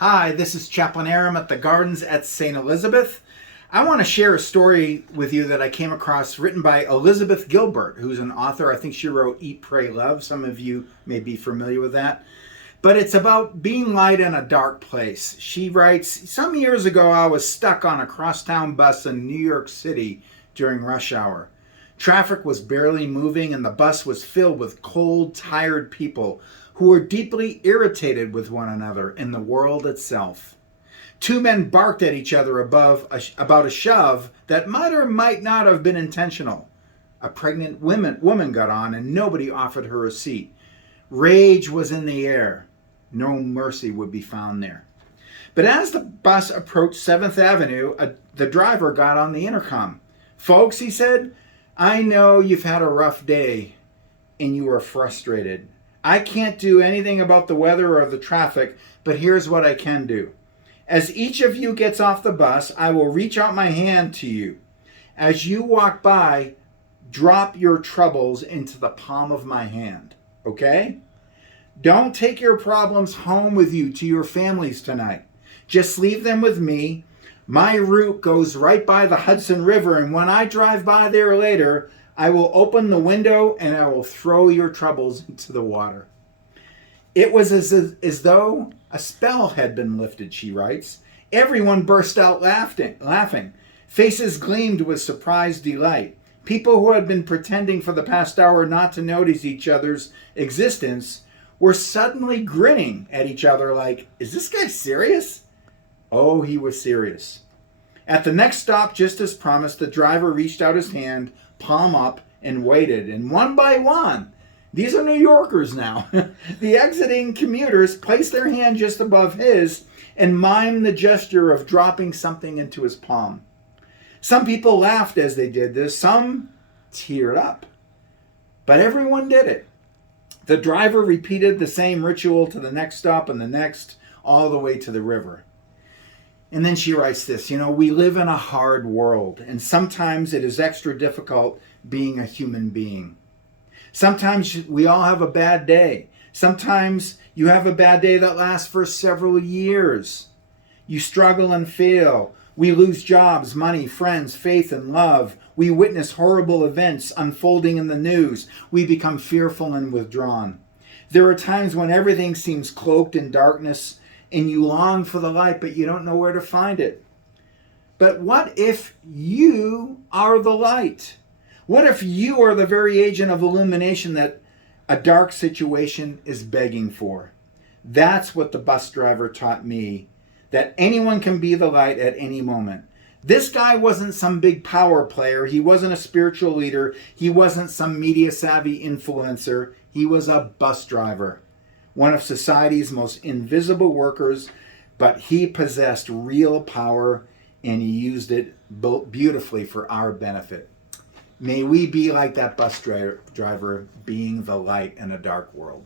Hi, this is Chaplain Aram at the Gardens at St. Elizabeth. I want to share a story with you that I came across written by Elizabeth Gilbert, who's an author. I think she wrote Eat, Pray, Love. Some of you may be familiar with that. But it's about being light in a dark place. She writes, some years ago I was stuck on a crosstown bus in New York City during rush hour. Traffic was barely moving and the bus was filled with cold, tired people who were deeply irritated with one another and the world itself. Two men barked at each other about a shove that might or might not have been intentional. A pregnant woman got on and nobody offered her a seat. Rage was in the air. No mercy would be found there. But as the bus approached 7th Avenue, the driver got on the intercom. Folks, he said, I know you've had a rough day and you are frustrated. I can't do anything about the weather or the traffic, but here's what I can do. As each of you gets off the bus, I will reach out my hand to you. As you walk by, drop your troubles into the palm of my hand, okay? Don't take your problems home with you to your families tonight. Just leave them with me. My route goes right by the Hudson River, and when I drive by there later, I will open the window and I will throw your troubles into the water. It was as though a spell had been lifted, she writes. Everyone burst out laughing. Faces gleamed with surprised delight. People who had been pretending for the past hour not to notice each other's existence were suddenly grinning at each other like, is this guy serious? Oh, he was serious. At the next stop, just as promised, the driver reached out his hand, palm up, and waited. And one by one, these are New Yorkers now, the exiting commuters placed their hand just above his and mimed the gesture of dropping something into his palm. Some people laughed as they did this, some teared up. But everyone did it. The driver repeated the same ritual to the next stop and the next, all the way to the river. And then she writes this, we live in a hard world, and sometimes it is extra difficult being a human being. Sometimes we all have a bad day. Sometimes you have a bad day that lasts for several years. You struggle and fail. We lose jobs, money, friends, faith, and love. We witness horrible events unfolding in the news. We become fearful and withdrawn. There are times when everything seems cloaked in darkness and you long for the light, but you don't know where to find it. But what if you are the light? What if you are the very agent of illumination that a dark situation is begging for? That's what the bus driver taught me, that anyone can be the light at any moment. This guy wasn't some big power player. He wasn't a spiritual leader. He wasn't some media savvy influencer. He was a bus driver, one of society's most invisible workers, but he possessed real power and he used it beautifully for our benefit. May we be like that bus driver, being the light in a dark world.